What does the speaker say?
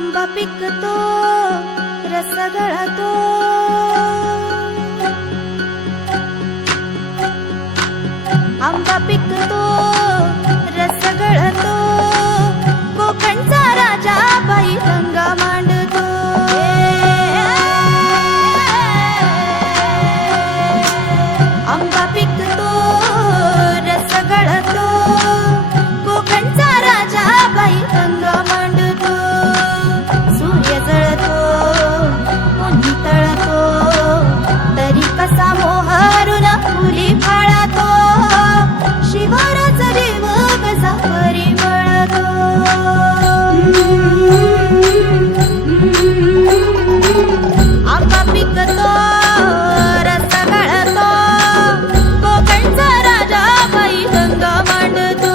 आंबा पिकतो रस गळतो आंबा पिकतो to